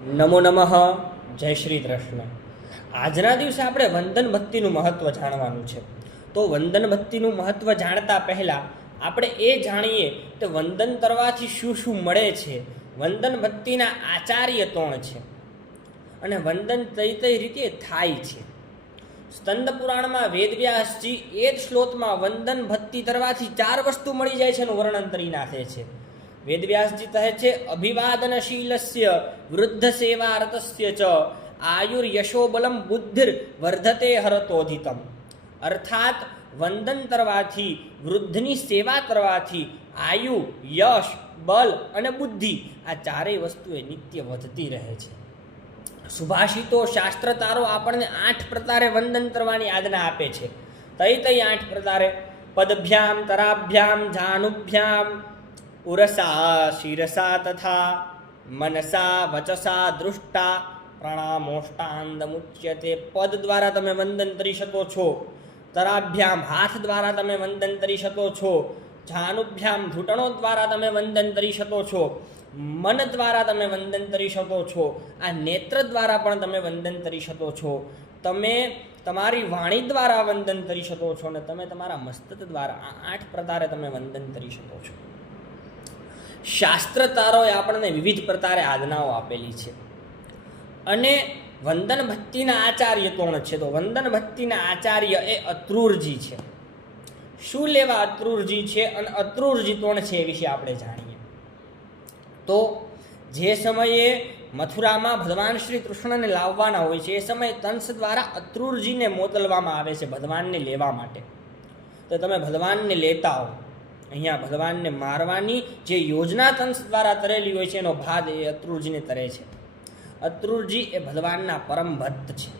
નમો નમઃ. જય શ્રી કૃષ્ણ. આજના દિવસે આપણે વંદન ભક્તિનું મહત્ત્વ જાણવાનું છે. તો વંદન ભક્તિનું મહત્ત્વ જાણતા પહેલાં આપણે એ જાણીએ કે વંદન કરવાથી શું શું મળે છે, વંદન ભક્તિના આચાર્ય કોણ છે અને વંદન કઈ કઈ રીતે થાય છે. સ્કંદ પુરાણમાં વેદવ્યાસજી એ જ શ્લોકમાં વંદન ભક્તિ કરવાથી 4 વસ્તુ મળી જાય છે એનું વર્ણન કરી નાખે છે. વેદવ્યાસજી કહે છે, અભિવાદનશીલસ્ય વૃદ્ધ સેવારતસ્ય ચ આયુર્યશોબલમ બુદ્ધિર વર્ધતે હરતોધિતમ. અર્થાત વંદન કરવાથી, વૃદ્ધની સેવા કરવાથી આયુ, યશ, બલ અને બુદ્ધિ આ 4 વસ્તુ એ નિત્ય વધતી રહે છે. સુભાષિતો શાસ્ત્રતારો આપણને 8 પ્રકારે વંદન કરવાની આજ્ઞા આપે છે. કઈ 8 પ્રકારે? પદભ્યામ, તરાભ્યામ, જાનુભ્યામ, ઉરસા શિરસા તથા મનસા વચસા દૃષ્ટા પ્રણામોષ્ટાંદમુચ્યતે. પદ દ્વારા તમે વંદન કરી શકો છો. તરાભ્યામ હાથ દ્વારા તમે વંદન કરી શકો છો. જાનુભ્યામ ઘૂંટણો દ્વારા તમે વંદન કરી શકો છો. મન દ્વારા તમે વંદન કરી શકો છો. આ નેત્ર દ્વારા પણ તમે વંદન કરી શકો છો. તમે તમારી વાણી દ્વારા વંદન કરી શકો છો અને તમે તમારા મસ્તક દ્વારા આ 8 પ્રકારે તમે વંદન કરી શકો છો. શાસ્ત્રકારોએ આપણને વિવિધ પ્રકારે આજ્ઞાઓ આપેલી છે. અને વંદન ભક્તિના આચાર્ય કોણ છે? તો વંદન ભક્તિના આચાર્ય એ અક્રૂરજી છે. શું લેવા અક્રૂરજી છે અને અક્રૂરજી કોણ છે એ વિશે આપણે જાણીએ. તો જે સમયે મથુરામાં ભગવાન શ્રી કૃષ્ણને લાવવાના હોય છે એ સમયે કંસ દ્વારા અક્રૂરજીને મોકલવામાં આવે છે ભગવાનને લેવા માટે. તો તમે ભગવાનને લેતા હો, અહીંયા ભગવાનને મારવાની જે યોજના કંસ દ્વારા કરેલી હોય છે એનો ભાગ એ અક્રૂરજીને કરે છે. અક્રૂરજી એ ભગવાનના પરમ ભક્ત છે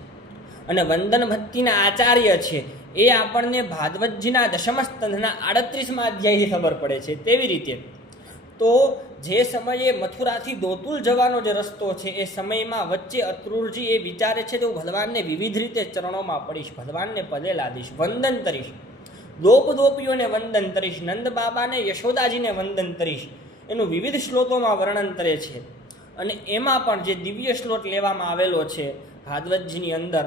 અને વંદન ભક્તિના આચાર્ય છે. એ આપણને ભાગવતજીના દશમ સ્કંધના 38મા અધ્યાયથી ખબર પડે છે. તેવી રીતે તો જે સમયે મથુરાથી દોતુલ જવાનો જે રસ્તો છે એ સમયમાં વચ્ચે અક્રૂરજી એ વિચારે છે કે હું ભગવાનને વિવિધ રીતે ચરણોમાં પડીશ, ભગવાનને પદે લાદીશ, વંદન કરીશ, ગોપીઓને વંદન કરીશ, નંદ બાબાને, યશોદાજીને વંદન કરીશ. એનું વિવિધ શ્લોકોમાં વર્ણન કરે છે. અને એમાં પણ જે દિવ્ય શ્લોક લેવામાં આવેલો છે ભાગવતજીની અંદર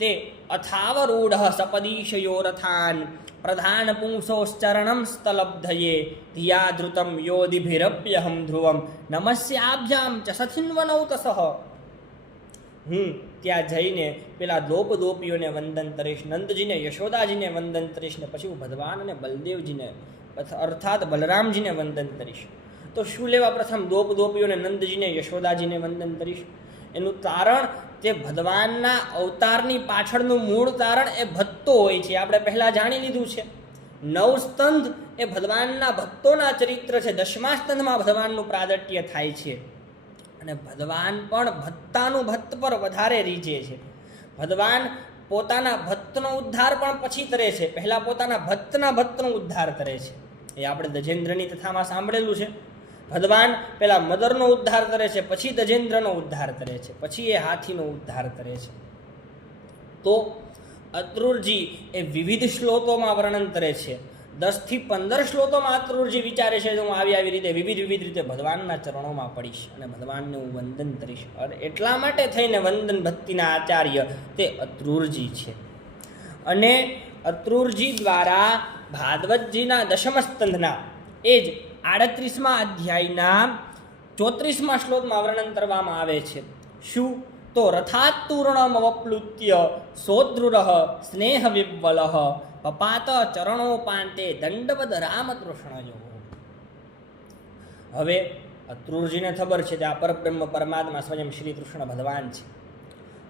તે અથાવરૂઢ સપદીશયો રથાન પ્રધાન પુંસોશ્ચરણમ સ્તલબ્ધયે ધિયાધૃતમ યોધિભિરપ્યહમ ધ્રુવમ નમસ્યાભ્યામ ચ સથિન્વનૌ તસઃ. હું ત્યાં જઈને પેલા ગોપીઓને વંદન કરીશ, નંદજીને, યશોદાજીને વંદન કરીશ ને પછી હું ભગવાન અને બલદેવજીને અર્થાત બલરામજીને વંદન કરીશ. તો શું લેવા પ્રથમ ગોપીઓને, નંદજીને, યશોદાજીને વંદન કરીશ? એનું કારણ તે ભગવાનના અવતારની પાછળનું મૂળ કારણ એ ભક્તો હોય છે. આપણે પહેલાં જાણી લીધું છે. 9 સ્કંધ એ ભગવાનના ભક્તોના ચરિત્ર છે. 10મા સ્કંધમાં ભગવાનનું પ્રાગટ્ય થાય છે અને ભગવાન પણ ભક્તાનું ભક્ત પર વધારે રીઝે છે. ભગવાન પોતાના ભક્તનો ઉદ્ધાર પણ પછી કરે છે, પહેલાં પોતાના ભક્તનો ઉદ્ધાર કરે છે. એ આપણે ગજેન્દ્રની કથામાં સાંભળેલું છે. ભગવાન પેલા મદરનો ઉદ્ધાર કરે છે, પછી ગજેન્દ્રનો ઉદ્ધાર કરે છે, પછી એ હાથીનો ઉદ્ધાર કરે છે. તો અક્રૂરજી એ વિવિધ શ્લોકોમાં વર્ણન કરે છે. 10 થી 15 શ્લોકોમાં અક્રૂરજી વિચારે છે કે હું આવી રીતે વિવિધ રીતે ભગવાનના ચરણોમાં પડીશ અને ભગવાનને હું વંદન કરીશ. અને એટલા માટે થઈને વંદન ભક્તિના આચાર્ય તે અક્રૂરજી છે. અને અક્રૂરજી દ્વારા ભાગવતજીના દશમ સ્કંધના એ જ 38મા અધ્યાયના 34મા શ્લોકમાં વર્ણન કરવામાં આવે છે. શું? તો રથાત્તૂર્ણમવપ્લુત્ય સોદ્રુરઃ સ્નેહ વિવ્વલઃ પપાત ચરણોપાંતે દંડવદ રામકૃષ્ણયો. હવે અક્રૂરજીને ખબર છે કે આ પરબ્રહ્મ પરમાત્મા સ્વયં શ્રી કૃષ્ણ ભગવાન છે,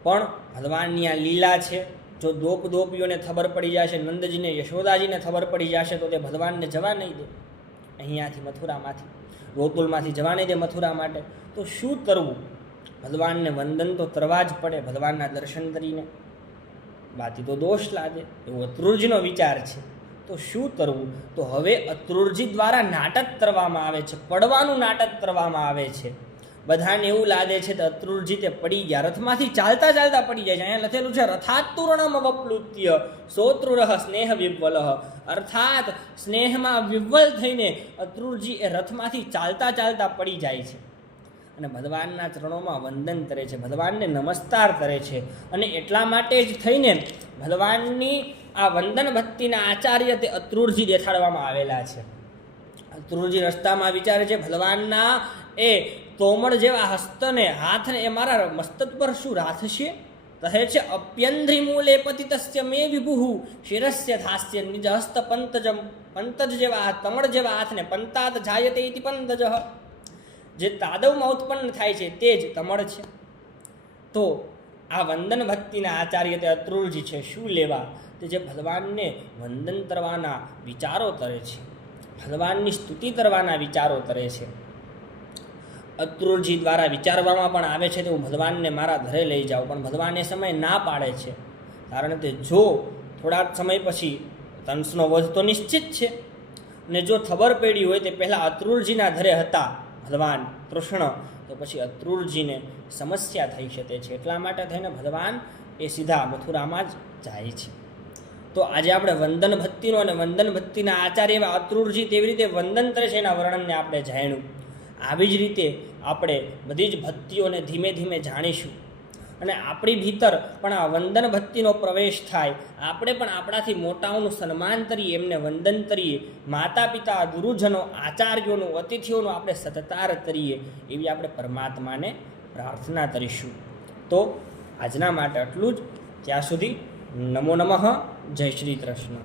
પણ ભગવાનની આ લીલા છે. જો ગોપીઓને ખબર પડી જશે, નંદજીને, યશોદાજીને ખબર પડી જશે તો તે ભગવાનને જવા નહીં દે. અહીંયાથી મથુરામાંથી, ગોકુલમાંથી જવા નહીં દે મથુરા માટે. તો શું કરવું? ભગવાનને વંદન તો કરવા જ પડે ભગવાનના દર્શન કરીને, બાકી તો દોષ લાગે. એવો અક્રૂરજીનો વિચાર છે. તો શું કરવું? તો હવે અક્રૂરજી દ્વારા નાટક કરવામાં આવે છે, પડવાનું નાટક કરવામાં આવે છે. બધાને એવું લાગે છે કે અક્રૂરજી તે પડી ગયા, રથમાંથી ચાલતા પડી જાય છે. અહીંયા લખેલું છે રથાત્તુર્ણમવપ્લુત્ય સોત્રુરઃ સ્નેહ વિવ્વલઃ. અર્થાત સ્નેહમાં વિવ્વલ થઈને અક્રૂરજી એ રથમાંથી ચાલતા પડી જાય છે. અને ભગવાનના ચરણોમાં વંદન કરે છે, ભગવાનને નમસ્કાર કરે છે. અને એટલા માટે જ થઈને ભગવાનની આ વંદન ભક્તિના આચાર્ય તે અતૃરજી દેખાડવામાં આવેલા છે. અતૃરજી રસ્તામાં વિચારે છે ભગવાનના એ તોમર જેવા હસ્તને હાથને એ મારા મસ્તક પર શું રાથશે? કહે છે અપ્યંધ્રી મૂલે પતિતસ્ય મે વિભુઃ શિરસ્ય ધાસ્ય નિજ હસ્ત પંતજમ. પંતજ જેવા હાથ, કમળ જેવા હાથને પંતાદ જાયતે ઇતિ પંતજ, જે તાદવમાં ઉત્પન્ન થાય છે તે જ કમળ છે. તો આ વંદન ભક્તિના આચાર્ય તે અતૃરજી છે. શું લેવા? તે જે ભગવાનને વંદન કરવાના વિચારો કરે છે, ભગવાનની સ્તુતિ કરવાના વિચારો કરે છે. અતૃરજી દ્વારા વિચારવામાં પણ આવે છે કે હું ભગવાનને મારા ઘરે લઈ જાઉં, પણ ભગવાન એ સમય ના પાડે છે. કારણ કે જો થોડા સમય પછી કંસનો વધ તો નિશ્ચિત છે, અને જો ખબર પડી હોય તે પહેલાં અતૃરજીના ઘરે હતા ભગવાન કૃષ્ણ, તો પછી અતૃરજીને સમસ્યા થઈ શકે છે. એટલા માટે થઈને ભગવાન એ સીધા મથુરામાં જ જાય છે. તો આજે આપણે વંદન ભક્તિનો અને વંદન ભક્તિના આચાર્ય એવા અતૃરજી કેવી રીતે વંદન કરે છે એના વર્ણનને આપણે જાણ્યું. આવી જ રીતે આપણે બધી જ ભક્તિઓને ધીમે ધીમે જાણીશું, અને આપણી ભીતર પણ આ વંદન ભક્તિનો પ્રવેશ થાય. આપણે પણ આપણાથી મોટાઓનું સન્માન કરીએ, એમને વંદન કરીએ, માતા પિતા, ગુરુજનો, આચાર્યોનું, અતિથિઓનું આપણે સત્કાર કરીએ, એવી આપણે પરમાત્માને પ્રાર્થના કરીશું. તો આજના માટે આટલું જ. ત્યાં સુધી નમો નમઃ. જય શ્રી કૃષ્ણ.